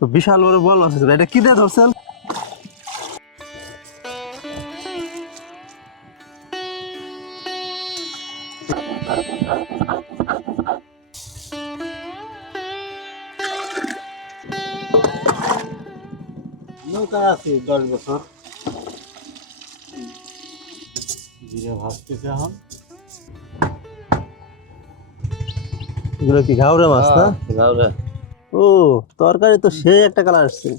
তো বিশাল বড় বল আছে, এটা কি দিয়ে ধরছেন? নৌকা আছে 10 বছর। জিরে ভাজতেছে এখন। এগুলো কি ঘাওড়া মাছ না? গাউরে ও, তরকারি তো সেই একটা কালার আসছে।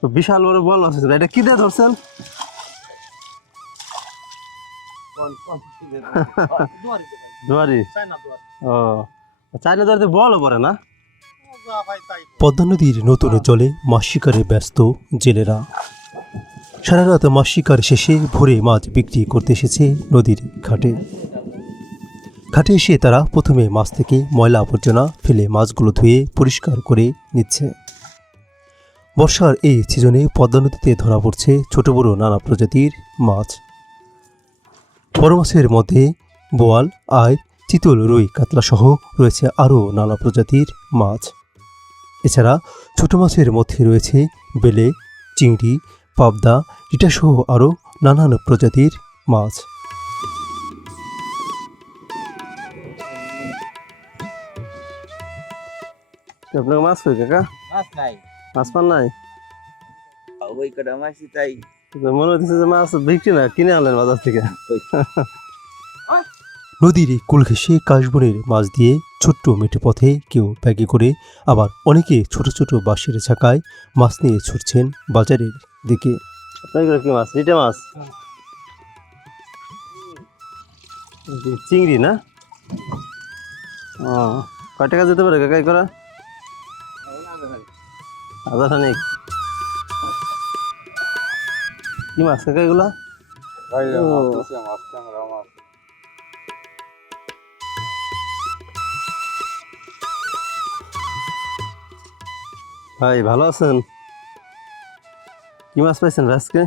তো বিশাল বড় বল আছে, এটা কি দিয়ে ধরছেন? দুয়ারি। ও, চাইলে ধরতে বলও পড়ে না। পদ্মা নদীর নতুন জলে মাছ শিকারে ব্যস্ত জেলেরা। সারা রাত মাছ শিকার শেষে ভোরে মাছ বিক্রি করতে এসেছে নদীর ঘাটে। ঘাটে এসে তারা প্রথমে মাছ থেকে ময়লা আবর্জনা ফেলে মাছগুলো ধুয়ে পরিষ্কার করে নিচ্ছে। বর্ষার এই সিজনে পদ্মা নদীতে ধরা পড়ছে ছোট বড় নানা প্রজাতির মাছ। বড় মাছের মধ্যে বোয়াল, আইড়, চিতল, রুই, কাতলা সহ রয়েছে আরও নানা প্রজাতির মাছ। এছাড়া ছোট মাছের মধ্যে রয়েছে বেলে, চিংড়ি, পাবদা, রিটা সহ আরও নানান প্রজাতির মাছ। আপনাকে মাছ কই কাকা? মাছ নাই, মাছ পান নাই? ওই কটা মাছই তাই। তো মনে হচ্ছে যে মাছ বিক্রি না, কিনে আনলেন বাজার থেকে। নদীর কুল ঘেঁষে কাশবনের মাছ দিয়ে ছোট্ট মেঠো পথে কেউ ব্যাগে করে, আবার অনেকে ছোট ছোট বাঁশের ঝাঁকায় মাছ নিয়ে ছুটছেন বাজারের দিকে। আপনার এগুলো কি মাছ? রিটা মাছ? চিংড়ি না? ও, কয় টাকা যেতে পারে কাকা করা? 1000 খানিক। কি মাছ কাকা এগুলা? ভাই ভালো আছেন? কি মাছ পাইছেন ভাই আজকে?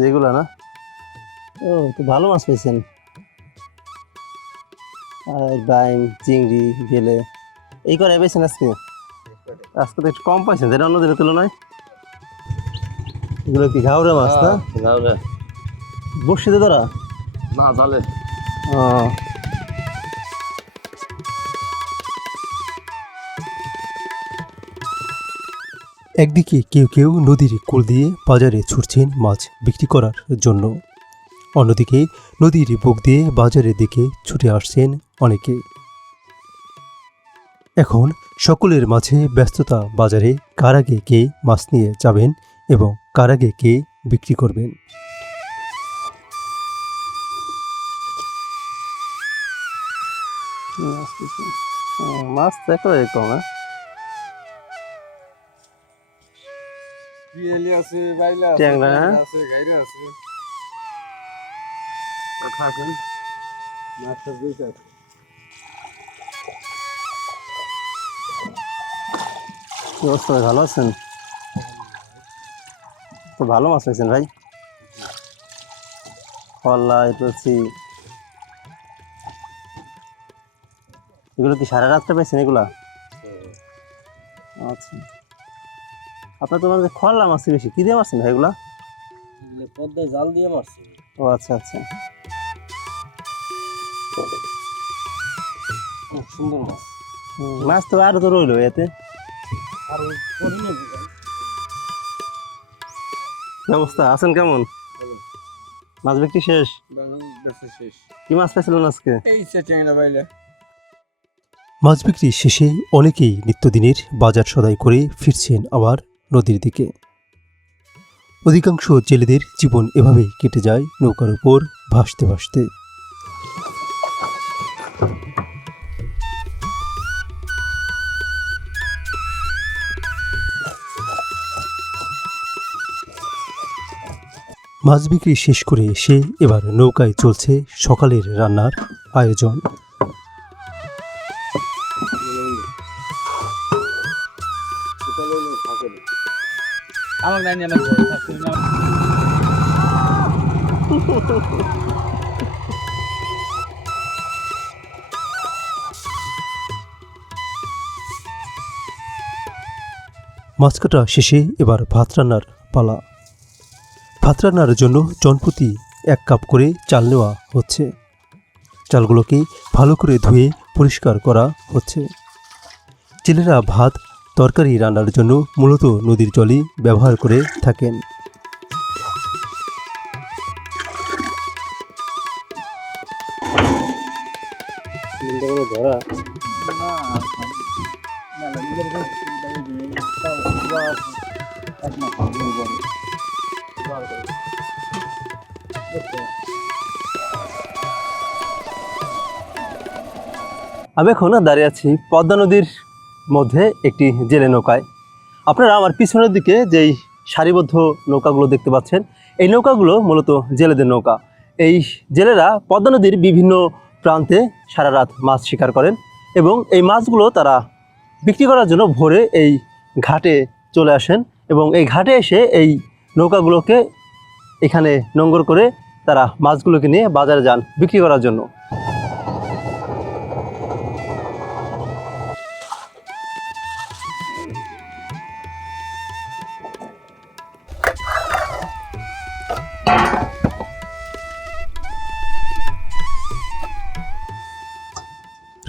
যেগুলা না? ও, তো ভালো মাছ পাইছেন। আর বাইম, চিংড়ি, গেলে এই করে পাইছেন আজকে? আজকে তো একটু কম পাইছেন যেটা অন্য দিনের তুলনায়। এগুলো কি ঘাওড়া মাছ না? গাউরে বড়শিতে ধরা? না জালে। ও, একদিকে কেউ কেউ নদীর কোল দিয়ে বাজারে ছুটছেন মাছ বিক্রি করার জন্য, অন্যদিকে নদীর বুক দিয়ে বাজারের দিকে ছুটে আসছেন অনেকে। এখন সকলের মাঝে ব্যস্ততা বাজারে কার আগে কে মাছ নিয়ে যাবেন এবং কার আগে কে বিক্রি করবেন। মাছ পাইছেন। ও, মাছ তো একেবারে কম। হ্যাঁ, বিয়েলি আছে, বাইলা আছে, ট্যাংরা, হ্যাঁ? আছে, গাইরা আছে। থাকেন মাছটা দুইটা। কি অবস্থা ভাই, ভালো আছেন? তো ভালো মাছ পাইছেন ভাই। কল্লা, এটুচি, এগুলো কি সারা রাত্রে পাইছেন এগুলা? আচ্ছা, আপনার তো মানে খল্লা মাছ বেশি, কি দিয়ে মারছেন ভাই এগুলা? পদ্মায় জাল দিয়ে মারছে। ও আচ্ছা আচ্ছা, খুব সুন্দর মাছ। মাছ তো আরো তো রইলো এতে। আর পরিণে কি অবস্থা, আছেন কেমন? মাছ বিক্রি শেষ? শেষ। কি মাছ পাইছিলেন আজকে? এই সে ট্যাংরা বাইলা। মাছ বিক্রি শেষে অনেকেই নিত্যদিনের বাজার সদাই করে ফিরছেন আবার নদীর দিকে। অধিকাংশ জেলেদের জীবন এভাবেই কেটে যায় নৌকার উপর ভাসতে ভাসতে। মাছ বিক্রি শেষ করে এসে এবার নৌকায় চলছে সকালের রান্নার আয়োজন। আমার নাই নিয়ে থাকতে না। মাছ কাটা শেষে এবার ভাত রান্নার পালা। ভাত রান্নার জন্য জনপ্রতি 1 কাপ করে চাল নেওয়া হচ্ছে। চালগুলোকে ভালো করে ধুয়ে পরিষ্কার করা হচ্ছে। জেলেরা ভাত তরকারি রান্নার জন্য মূলত নদীর জলই ব্যবহার করে থাকেন। ধরা না না নিজের কাছে তাও এক মাস বলবো আমি এখন দাঁড়িয়ে আছি পদ্মা নদীর মধ্যে একটি জেলে নৌকায়। আপনারা আমার পিছনের দিকে যেই সারিবদ্ধ নৌকাগুলো দেখতে পাচ্ছেন, এই নৌকাগুলো মূলত জেলেদের নৌকা। এই জেলেরা পদ্মা নদীর বিভিন্ন প্রান্তে সারা রাত মাছ শিকার করেন এবং এই মাছগুলো তারা বিক্রি করার জন্য ভোরে এই ঘাটে চলে আসেন এবং এই ঘাটে এসে এই নৌকাগুলোকে এখানে নোঙর করে তারা মাছগুলোকে নিয়ে বাজারে যান বিক্রি করার জন্য।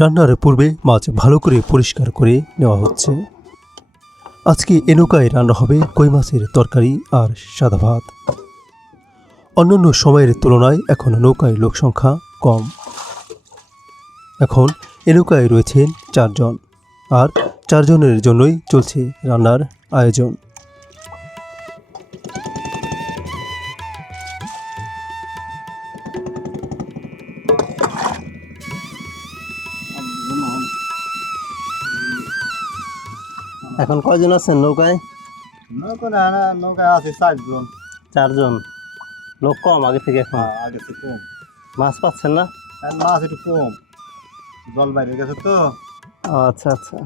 রান্নার পূর্বে মাছ ভালো করে পরিষ্কার করে নেওয়া হচ্ছে। আজকে এ নৌকায় রান্না হবে কই মাছের তরকারি আর সাদা ভাত। অন্যান্য সময়ের তুলনায় এখন নৌকায় লোক সংখ্যা কম। এখন এ নৌকায় রয়েছেন 4 জন, আর 4 জনের জন্যই চলছে রান্নার আয়োজন। এখন কয়জন আছেন নৌকায়? নৌকায় আছে 4 জন। 4 জন। লোক কম আগে থেকে এখন। আগে থেকে কম, মাছ পাচ্ছেন না? মাছ একটু কম, জল বাইরে গেছে তো। ও আচ্ছা আচ্ছা।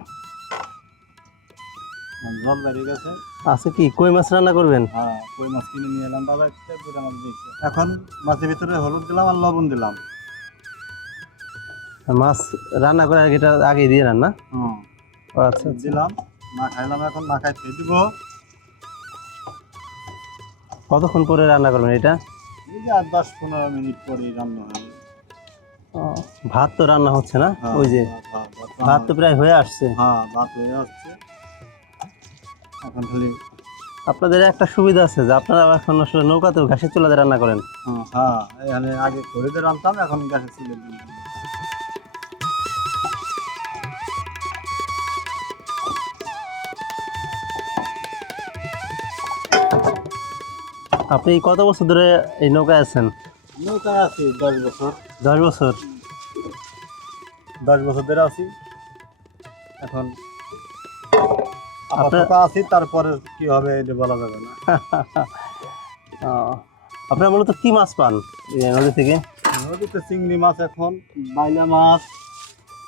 জল বাইরে গেছে। আচ্ছা, কি কই মাছ রান্না করবেন? হ্যাঁ, কই মাছ কিনে নিয়ে এলাম বাজার থেকে, দুটা মাছ দিয়েছে। এখন মাছের ভিতরে হলুদ দিলাম আর লবণ দিলাম। মাছ রান্না করে এটা আগে দিয়ে রান না? হুম, ও আচ্ছা আচ্ছা। দিলাম, না খাইলাম, এখন না খাই খেয়ে দিব। কতক্ষণ পরে রান্না করবেন এটা? এই যে আর 10-15 মিনিট পরে রান্না হয়। ও, ভাত তো রান্না হচ্ছে না? হ্যাঁ, ওই যে ভাত ভাত তো প্রায় হয়ে আসছে। হ্যাঁ, ভাত হয়ে আসছে। এখন খালি আপনাদের একটা সুবিধা আছে যে আপনারা এখন আসলে নৌকাতেও ঘাসের চুলাতে রান্না করেন। হ্যাঁ, এখানে আগে খড়িতে রান্নতাম, এখন গ্যাসে চুলে দিই। আপনি কত বছর ধরে এই নৌকায় আছেন? নৌকায় আছি 10 বছর। 10 বছর। 10 বছর ধরে আছি। এখন আপনার আপাতত আছি, তারপরে কি হবে এটা বলা যাবে না। ও, আপনারা মূলত কি মাছ পান এই নদী থেকে? নদীতে চিংড়ি মাছ, এখন বাইলা মাছ,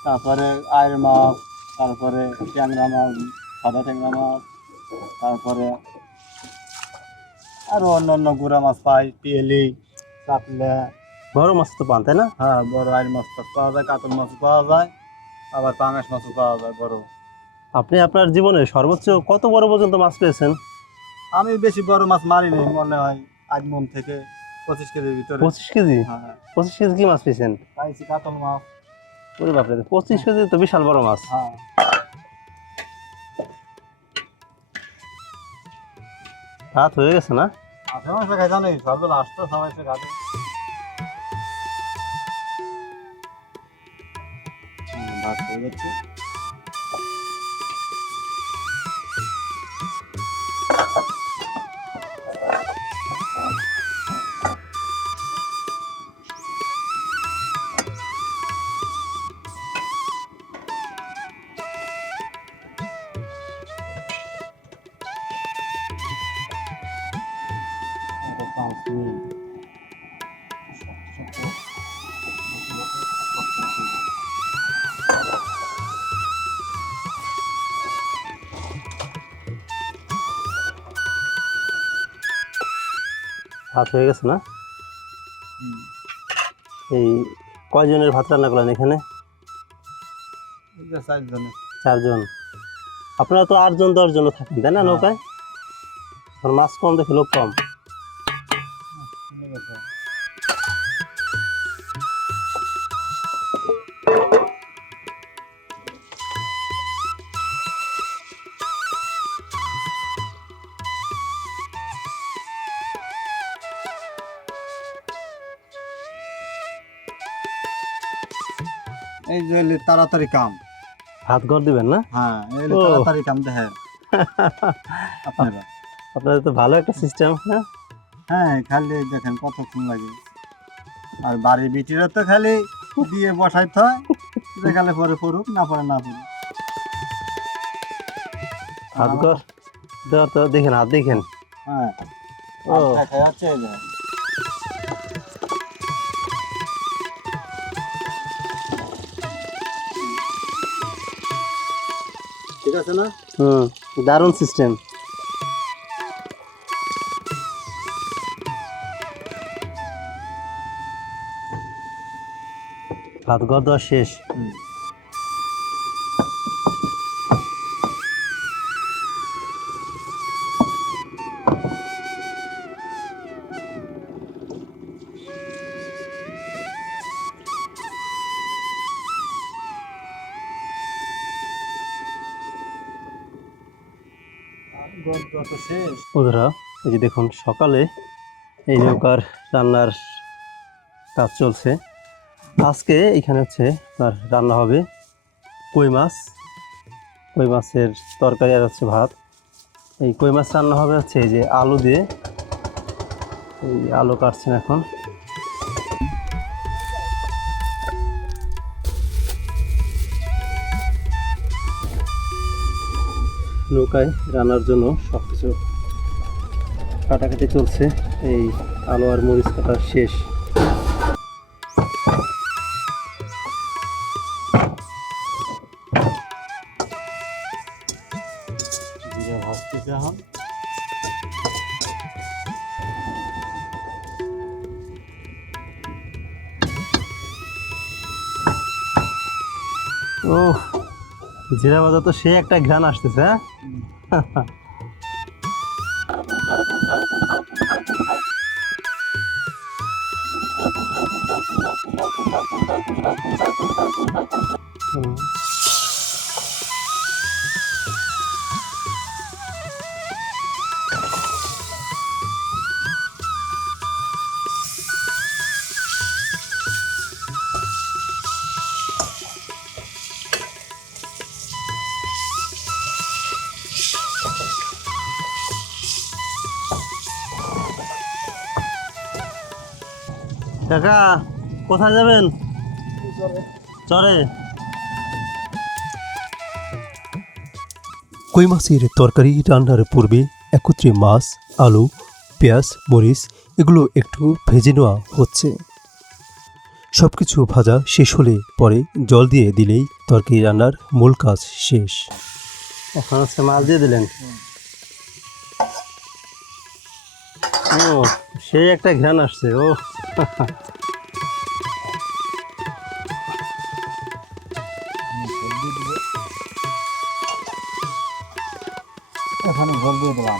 তারপরে আয়ের মাছ, তারপরে ট্যাংরা মাছ, সাদা ট্যাংরা মাছ, তারপরে আরো অন্যান্য গুড়া মাছ পাই, পিয়েলি, কাতলা। বড় মাছ তো পান তাই না? হ্যাঁ, বড় আয়ের মাছ পাওয়া যায়, কাতল মাছ পাওয়া যায়, আবার পাঙাশ মাছও পাওয়া যায় বড়। আপনি আপনার জীবনে সর্বোচ্চ কত বড় পর্যন্ত মাছ পেয়েছেন? আমি বেশি বড় মাছ মারি নাই, মনে হয় আজ মন থেকে 25 কেজির ভিতরে। 25 কেজি? হ্যাঁ, 25 কেজি কি মাছ পেয়েছেন? পাইছি কাতল মাছ। ওরে বাপরে, 25 কেজি তো বিশাল বড় মাছ। হ্যাঁ, রাত হয়ে গেছে না? আসে মাসে খাইতা নেই, সকাল 8টার সময় সে ঘাটে। ভাত হয়ে যাচ্ছে। ভাত হয়ে গেছে না? এই কয়জনের ভাত রান্না করলেন এখানে? 4 জনের। 4 জন। আপনারা তো 8 জন 10 জন থাকেন তাই না নৌকায়? আর মাছ কম দেখে লোক কম। এই যে এলে তাড়াতাড়ি কাম। ভাত ঘর দিবেন না? হ্যাঁ, এলে ও। তাড়াতাড়ি কাম দেখেন আপনারা। আপনাদের তো ভালো একটা সিস্টেম। হ্যাঁ, হ্যাঁ, খালি দেখেন কতক্ষণ লাগে। আর বাড়ি বিটিরা তো খালি দিয়ে বসাইতে হয়, দেখালে পরে পড়ুক, না পরে না পড়ুক। ভাত ঘর দেওয়ার তো দেখেন, হাত দেখেন। হ্যাঁ, ও। দেখা যাচ্ছে এই যে। ঠিক আছে না? দারুণ সিস্টেম। ভাত ঘর দেওয়া শেষ। যত শেষ। বন্ধুরা, এই যে দেখুন সকালে এই নৌকার রান্নার কাজ চলছে। আজকে এখানে হচ্ছে আপনার রান্না হবে কই মাছ, কই মাছের তরকারি আর হচ্ছে ভাত। এই কই মাছ রান্না হবে হচ্ছে এই যে আলু দিয়ে। এই আলু কাটছেন এখন। নৌকায় রান্নার জন্য সব কিছু কাটাকাটি চলছে। এই আলু আর মরিচ কাটা শেষ। জিরা ভাজতেছে এখন। ও, জিরা ভাজা তো সে একটা ঘ্রাণ আসতেছে। হ্যাঁ, হুম। কাকা কোথায় যাবেন? চরে। কই মাছের তরকারি রান্নার পূর্বে একত্রে মাছ, আলু, পেঁয়াজ, মরিচ এগুলো একটু ভেজে নেওয়া হচ্ছে। সব কিছু ভাজা শেষ হলে পরে জল দিয়ে দিলেই তরকারি রান্নার মূল কাজ শেষ। এখন হচ্ছে মাছ দিয়ে দিলেন। ও, সেই একটা ঘ্রাণ আসছে। ও, এখানে জল দিয়ে দিলাম।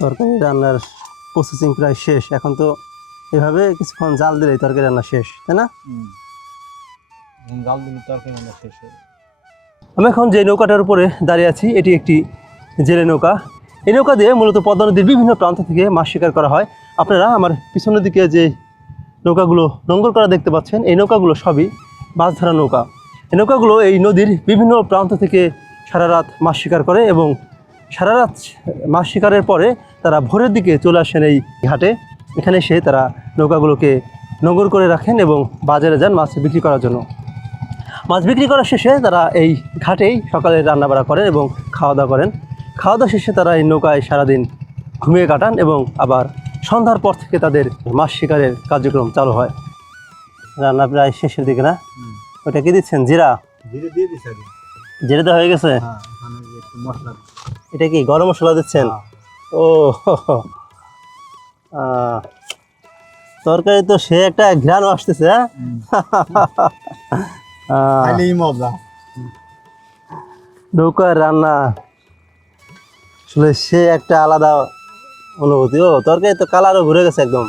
তরকারি রান্নার প্রসেসিং প্রায় শেষ। এখন তো এভাবে কিছুক্ষণ জাল দিলেই তরকারি রান্না শেষ, তাই না? জাল দিলে তরকারি রান্না শেষ হয়ে যাবে। আমি এখন যে নৌকাটার উপরে দাঁড়িয়ে আছি এটি একটি জেলে নৌকা। এই নৌকা দিয়ে মূলত পদ্মা নদীর বিভিন্ন প্রান্ত থেকে মাছ শিকার করা হয়। আপনারা আমার পিছনের দিকে যে নৌকাগুলো নোঙ্গর করা দেখতে পাচ্ছেন, এই নৌকাগুলো সবই মাছ ধরা নৌকা। এই নৌকাগুলো এই নদীর বিভিন্ন প্রান্ত থেকে সারা রাত মাছ শিকার করে এবং সারা রাত মাছ শিকারের পরে তারা ভোরের দিকে চলে আসেন এই ঘাটে। এখানে এসে তারা নৌকাগুলোকে নোঙ্গর করে রাখেন এবং বাজারে যান মাছ বিক্রি করার জন্য। মাছ বিক্রি করার শেষে তারা এই ঘাটেই সকালে রান্নাবাড়া করেন এবং খাওয়া দাওয়া করেন। খাওয়া দাওয়া শেষে তারা এই নৌকায় সারাদিন ঘুমিয়ে কাটান এবং আবার সন্ধ্যার পর থেকে তাদের মাছ শিকারের কার্যক্রম চালু হয়। রান্না প্রায় শেষের দিকে না? ওটা কি দিচ্ছেন? জিরা? ধীরে দিয়ে দিছে আগে। জেলেতে হয়ে গেছে। হ্যাঁ, এখানে যে একটু মশলা দিছে। এটা কি গরম মশলা দিচ্ছেন? হ্যাঁ। ও তরকারি তো সে একটা ঘ্রাণ আসতেছে। হ্যাঁ খাইলেই মজা। নৌকার রান্না আসলে সে একটা আলাদা অনুভূতি। ও তরকারি তো কালারও ঘুরে গেছে একদম।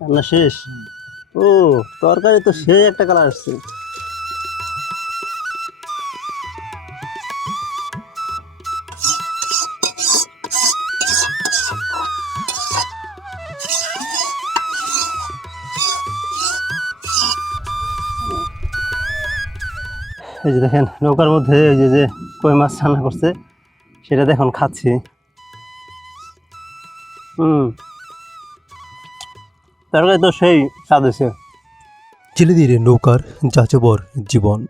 রান্না শেষ। ও তরকারি তো সে একটা কালার আসছে। এই যে দেখেন নৌকার মধ্যে এই যে যে কই মাছ রান্না করছে সেটা দেখুন খাচ্ছি। তরকারি তো সেই স্বাদ হয়েছে। জেলেদের নৌকার যাযাবর জীবন,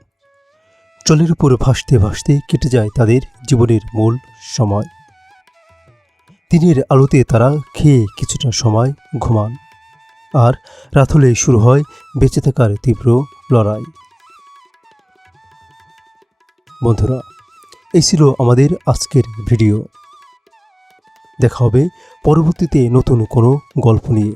জলের উপর ভাসতে ভাসতে কেটে যায় তাদের জীবনের মূল সময়। দিনের আলোতে তারা খেয়ে কিছুটা সময় ঘুমান, আর রাত হলে শুরু হয় বেঁচে থাকার তীব্র লড়াই। বন্ধুরা, এই ছিল আমাদের আজকের ভিডিও। দেখা হবে পরবর্তীতে নতুন কোনো গল্প নিয়ে।